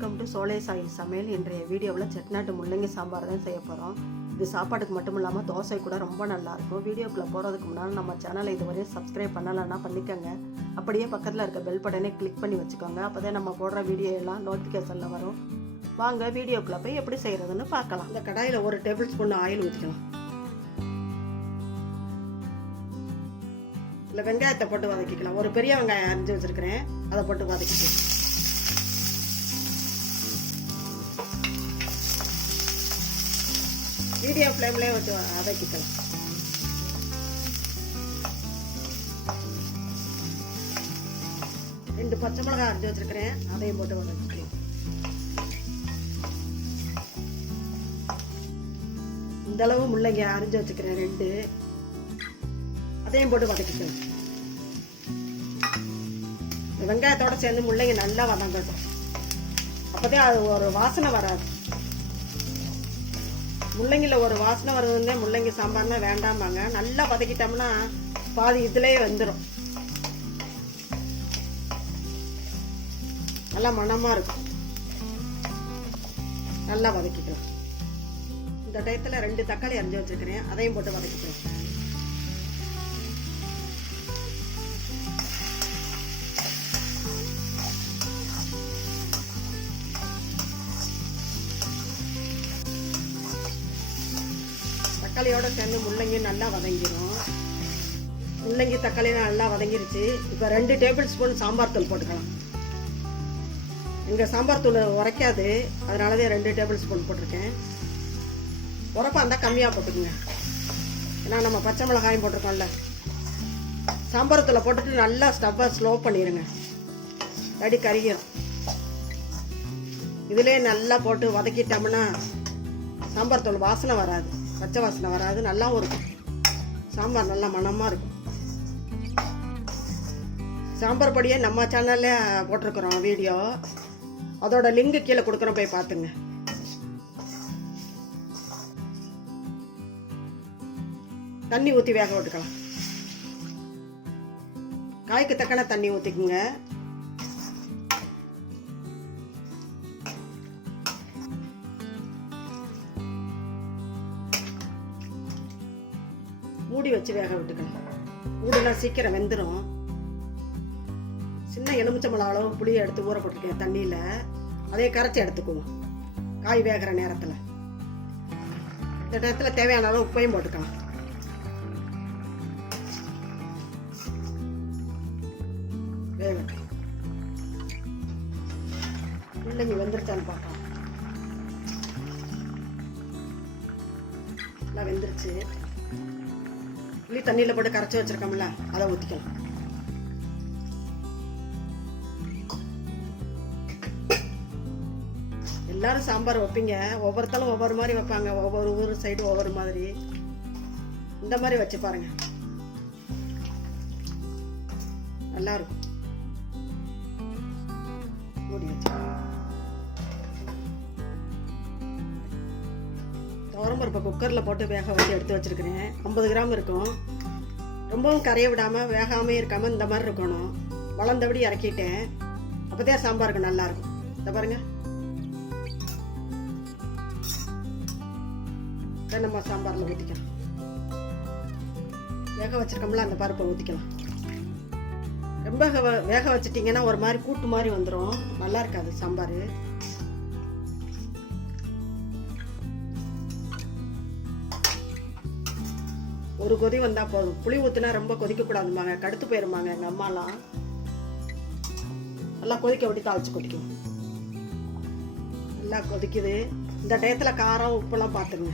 Welcome to சோலை சாய் சமையல். இன்றைய வீடியோவில் செட்நாட்டு முள்ளங்கி சாம்பார் தான் செய்ய போகிறோம். இது சாப்பாட்டுக்கு மட்டும் இல்லாமல் தோசை கூட ரொம்ப நல்லாயிருக்கும். வீடியோக்குள்ளே போகிறதுக்கு முன்னால் நம்ம சேனலை இதுவரையும் சப்ஸ்கிரைப் பண்ணலைன்னா பண்ணிக்கோங்க. அப்படியே பக்கத்தில் இருக்க பெல் பட்டனை கிளிக் பண்ணி வச்சுக்கோங்க. அப்போ தான் நம்ம போடுற வீடியோ எல்லாம் நோட்டிஃபிகேஷனில் வரும். வாங்க வீடியோக்குள்ளே போய் எப்படி செய்கிறதுன்னு பார்க்கலாம். இந்த கடாயில் 1 டேபிள் ஸ்பூன் ஆயில் ஊற்றிக்கலாம். இல்லை வெங்காயத்தை போட்டு வதக்கிக்கலாம். ஒரு பெரிய வெங்காயம் அரிஞ்சு வச்சுருக்கிறேன், அதை போட்டு வதக்கிக்கலாம். மீடியம் ஃப்ளேம்லேயே வச்சு வதக்கிக்கலாம். ரெண்டு பச்சை மிளகாய் அரிஞ்சு வச்சிருக்கிறேன், அதையும் போட்டு வதக்கிக்கலாம். இந்த அளவு முள்ளங்கி அரிஞ்சு வச்சுக்கிறேன் 2, அதையும் போட்டு வதக்கிக்கலாம். வெங்காயத்தோட சேர்ந்து முள்ளங்கி நல்லா வதங்கட்டும், அப்போதான் அது ஒரு வாசனை வராது. முள்ளங்கியில் ஒரு வாசனை வருதுன்னே முள்ளங்கி சாம்பார்னா வேண்டாமாங்க. நல்லா வதக்கிட்டோம்னா பாதி இதுலேயே வந்துடும், நல்லா மணமாக இருக்கும். நல்லா வதக்கிக்கலாம். இந்த டயத்தில் 2 தக்காளி அரிஞ்சு வச்சுருக்கிறேன், அதையும் போட்டு வதக்கிக்கலாம். தக்காளியோட சேர்ந்து முள்ளங்கி நல்லா வதங்கிடும். முள்ளங்கி தக்காளி நல்லா வதங்கிருச்சு. இப்போ 2 டேபிள் ஸ்பூன் சாம்பார் தூள் போட்டுக்கலாம். எங்கள் சாம்பார் தூள் உரைக்காது, அதனாலதான் 2 டேபிள் ஸ்பூன் போட்டிருக்கேன். உரப்பா இருந்தால் கம்மியாக போட்டுக்குங்க, ஏன்னா நம்ம பச்சை மிளகாயும் போட்டிருக்கோம்ல. சாம்பார் தூளை போட்டுட்டு நல்லா ஸ்டவ்வை ஸ்லோ பண்ணிடுங்க, அடி கறிக்கிறோம். இதிலே நல்லா போட்டு வதக்கிட்டோம்னா சாம்பார் தூள் வாசனை வராது, பச்சை வாசனை வராது, நல்லாவும் இருக்கும். சாம்பார் நல்லா மணமாக இருக்கும். சாம்பார் பொடியே நம்ம சேனல்ல போட்டிருக்கிறோம் வீடியோ, அதோட லிங்க் கீழே கொடுக்குறோம், போய் பார்த்துங்க. தண்ணி ஊற்றி வேக விட்டுக்கலாம். காய்க்கு தக்கன தண்ணி ஊற்றிக்குங்க. மூடி வச்சு வேக விட்டுக்கலாம். மூடிலாம் சீக்கிரம் வெந்துடும். சின்ன எலுமிச்சம்பழம் அளவு புளியை எடுத்து ஊற போட்டுருக்கேன் தண்ணியில், அதே கரைச்சி எடுத்துக்குவோம் காய் வேகிற நேரத்தில். இந்த நேரத்தில் தேவையான அளவு உப்பையும் போட்டுக்கலாம். வேகட்டும். முள்ளங்கி வெந்துருச்சான்னு பார்க்கலாம். நல்லா வெந்துருச்சு. புளி தண்ணியில் போட்டு கரைச்சி வச்சிருக்கோம்ல, அதை ஊற்றிக்கலாம். எல்லாரும் சாம்பார் வைப்பீங்க, ஒவ்வொருத்தரும் ஒவ்வொரு மாதிரி வைப்பாங்க, ஒவ்வொரு ஊர் சைடு ஒவ்வொரு மாதிரி. இந்த மாதிரி வச்சு பாருங்க, நல்லா இருக்கும். மூடி வச்சு துவரம்பருப்பை குக்கரில் போட்டு வேக வச்சு எடுத்து வச்சுருக்கிறேன். 50 கிராம் இருக்கும். ரொம்பவும் கரைய விடாமல் வேகாமே இருக்காமல் இந்த மாதிரி இருக்கணும். வளர்ந்தபடி இறக்கிட்டேன், அப்போதான் சாம்பாருக்கு நல்லாயிருக்கும். இதை பாருங்க, இதை நம்ம சாம்பாரில் ஊற்றிக்கலாம். வேக வச்சுருக்கோம்ல, அந்த பருப்பை ஊற்றிக்கலாம். ரொம்ப வேக வச்சுட்டிங்கன்னா ஒரு மாதிரி கூட்டு மாதிரி வந்துடும், நல்லா இருக்காது சாம்பார். ஒரு கொதி வந்தால் போதும். புளி ஊற்றினா ரொம்ப கொதிக்கக்கூடாதுமாங்க, கடுத்து போயிருமாங்க எங்கள் அம்மாலாம். நல்லா கொதிக்க விட்டு தாளிச்சு கொதிக்கும். நல்லா கொதிக்குது. இந்த டயத்தில் காரம் உப்புலாம் பார்த்துங்க.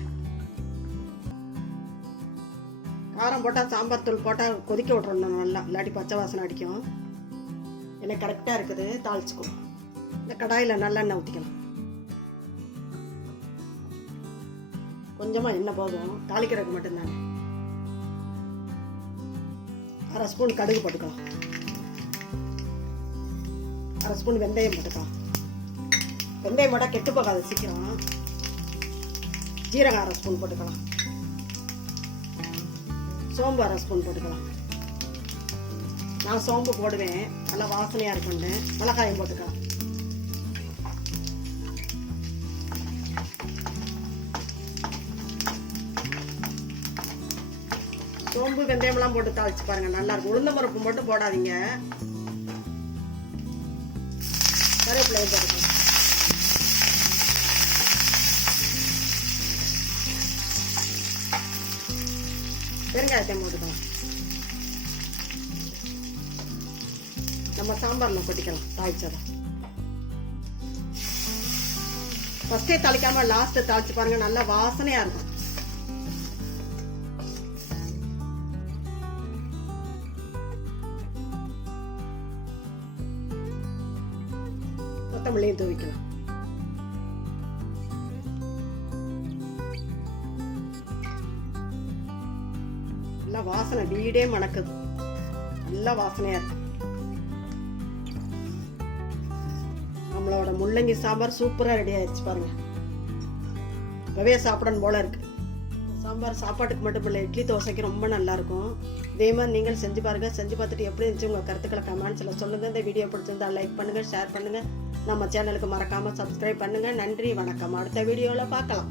காரம் போட்டால் சாம்பார் தூள் போட்டால் கொதிக்க விட்றணும் நல்லா, இல்லாட்டி பச்சை வாசனை அடிக்கும். எனக்கு கரெக்டாக இருக்குது. தாளிச்சுக்கணும். இந்த கடாயில் நல்லெண்ணெய் ஊற்றிக்கலாம். கொஞ்சமாக எண்ணெய் போதும், தாளிக்கிறதுக்கு மட்டும்தானே. 1/2 ஸ்பூன் கடுகு போட்டுக்கலாம். 1/2 ஸ்பூன் வெந்தயம் போட்டுக்கலாம். வெந்தயம் போட்டால் கெட்டு போகாது சீக்கிரம். ஜீரகம் 1/2 ஸ்பூன் போட்டுக்கலாம். சோம்பு 1/2 ஸ்பூன் போட்டுக்கலாம். நான் சோம்பு போடுவேன், நல்லா வாசனையாக இருக்குன்னு. மிளகாயம் போட்டுக்கலாம். சோம்பு வெந்தயம்லாம் போட்டு தாளிச்சு பாருங்க, நல்லா இருக்கும். உளுந்தம் பருப்பு மட்டும் போடாதீங்க. கருவேப்பிலை போட்டுக்கோங்க. பெருங்காயத்தையும் போட்டுக்கலாம். நம்ம சாம்பார்ல கொட்டிக்கலாம் தாளிச்சதை. ஃபர்ஸ்டே தாளிக்காம லாஸ்ட் தாளிச்சு பாருங்க, நல்லா வாசனையா இருக்கும். கொத்தமல்லியும் தூவிக்கலாம். நல்லா வாசனை, வீடே மணக்குது. நல்லா வாசனையா இருக்கு. நம்மளோட முள்ளங்கி சாம்பார் சூப்பரா ரெடி ஆயிடுச்சு பாருங்க. இப்பவே சாப்பிடணும் போல இருக்கு. சாம்பார் சாப்பாட்டுக்கு மட்டும் இல்லை, இட்லி தோசைக்கு ரொம்ப நல்லா இருக்கும். இதே மாதிரி நீங்கள் செஞ்சு பாருங்க. செஞ்சு பார்த்துட்டு எப்படி இருந்துச்சு உங்க கருத்துக்களை கமெண்ட்ஸ்ல சொல்லுங்க. இந்த வீடியோ பிடிச்சிருந்தா லைக் பண்ணுங்க, ஷேர் பண்ணுங்க. நம்ம சேனலுக்கு மறக்காம சப்ஸ்கிரைப் பண்ணுங்க. நன்றி, வணக்கம். அடுத்த வீடியோல பார்க்கலாம்.